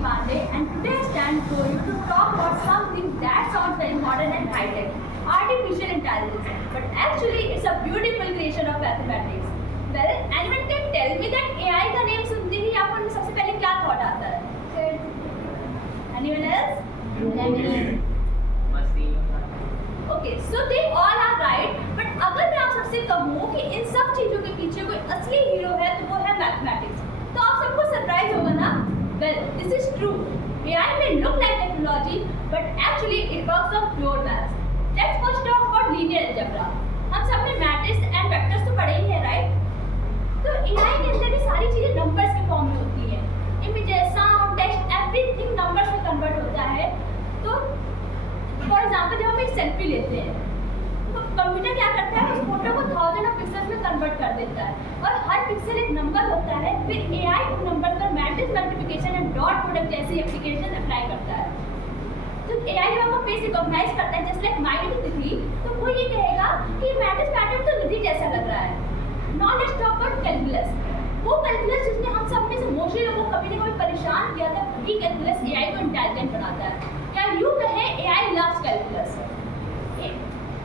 Pandey, and today I stand for you to talk about something that sounds very modern and high-tech, artificial intelligence. But actually, it's a beautiful creation of mathematics. Well, anyone can tell me that AI का name सुनते ही आपको उनमें सबसे पहले क्या thought आता है? Anyone else? Machine. Okay, so they all are right. But अगर मैं आप सबसे कहूँ कि इन सब चीजों के पीछे कोई असली हीरो है तो वो है मैथमेटिक्स, तो आप सबको सरप्राइज होगा ना? Well, this is true. AI may look like technology, but actually it works on pure maths. Let's first talk about linear algebra. हम सब ने मैट्रिक्स एंड वेक्टर्स तो पढ़े ही हैं, राइट? तो AI के अंदर भी सारी चीजें नंबर्स के फॉर्म में होती हैं. Images, sound, text, everything numbers में कन्वर्ट होता है. तो फॉर एग्जांपल जब हम एक सेल्फी लेते हैं तो कंप्यूटर क्या करता है, उस फोटो को 1000 ऑफ पिक्सेल्स में कन्वर्ट कर देता है और हर पिक्सल एक नंबर होता है. फिर AI उन नंबर पर matrix multiplication and dot product जैसी एप्लीकेशन अप्लाई करता है. तो AI जब आपका फेस रिकॉग्नाइज करता है जस्ट लाइक माय निधि, तो वो ये कहेगा कि मैट्रिक्स पैटर्न तो निधि जैसा लग रहा है. Now let's talk about calculus. वो कैलकुलस जिसने हम सब में से मोस्टली लोगों को कभी ना कभी परेशान किया था, वही कैलकुलस AI को इंटेलिजेंट बनाता है. क्या यूं कहे AI लव्स कैलकुलस.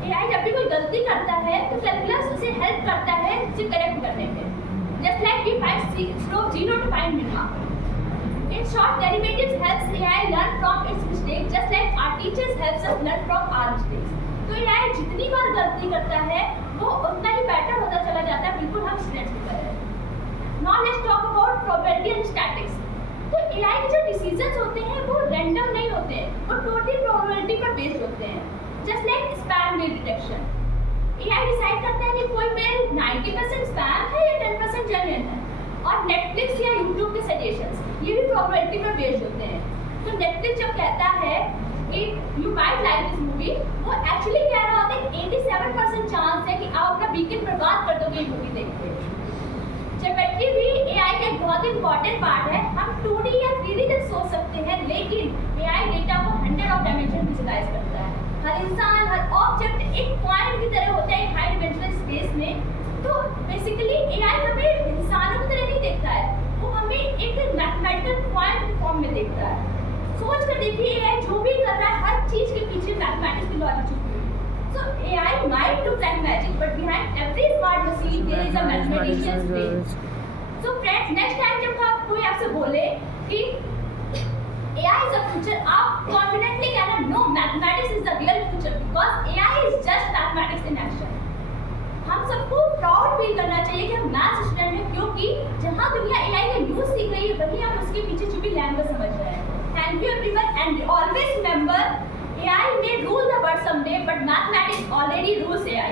AI जब भी कोई गलती करता है तो कैलकुलस उसे हेल्प करता है उसे करेक्ट करने में. Just like we find slope 0 to find minima. In short, derivatives helps AI learn from its mistakes just like our teachers helps us learn from our mistakes. तो AI जितनी बार गलती करता है वो उतना ही बेटर होता चला जाता है, बिल्कुल हम स्टूडेंट्स की तरह. Now let's talk about probability and statistics. तो AI के जो डिसीजंस होते हैं वो रैंडम नहीं होते हैं, वो टोटली प्रोबेबिलिटी पर बेस्ड होते हैं. Just like spam mail detection. AI decide करता है कि कोई मेल 90% स्पैम है या 10% जेन्युइन है. और नेटफ्लिक्स या यूट्यूब के सजेशंस ये भी प्रोबेबिलिटी पर बेस्ड होते हैं. तो नेटफ्लिक्स जब कहता है कि you might like this movie, वो एक्चुअली कह रहा होता है 87% चांस है कि आप अपना वीकेंड बर्बाद कर दोगे ये मूवी देख के. ज्योमेट्री भी AI का एक बहुत इंपॉर्टेंट पार्ट है. हम 2D या 3D तक सोच सकते हैं, लेकिन AI डेटा को 100 ऑफ डायमेंशन विजुअलाइज करता है. हर इंसान, हर ऑब्जेक्ट एक पॉइंट की तरह होता है एक हाई डायमेंशनल स्पेस में. तो बेसिकली AI हमें इंसानों की तरह नहीं देखता है, वो हमें एक मैथमेटिकल पॉइंट के फॉर्म में देखता है. सोच कर देखिए AI जो भी कर रहा है हर चीज के पीछे मैथमेटिक्स की लॉजिक छुपी हुई है. So AI might look like magic, but behind every smart machine there is a mathematician's brain. So friends, next time जब कोई आपसे बोले कि AI is the future, आप confidently कहना no, mathematics is the real future because AI is just mathematics in action. हम सबको proud feel करना चाहिए कि हम मैथ्स स्टूडेंट हैं, क्योंकि जहाँ दुनिया AI का यूज सीख रही है वहीं हम उसके पीछे छुपी लैंग्वेज समझ रहे हैं. Thank you everyone and always remember AI may rule the world someday, but mathematics already rules AI.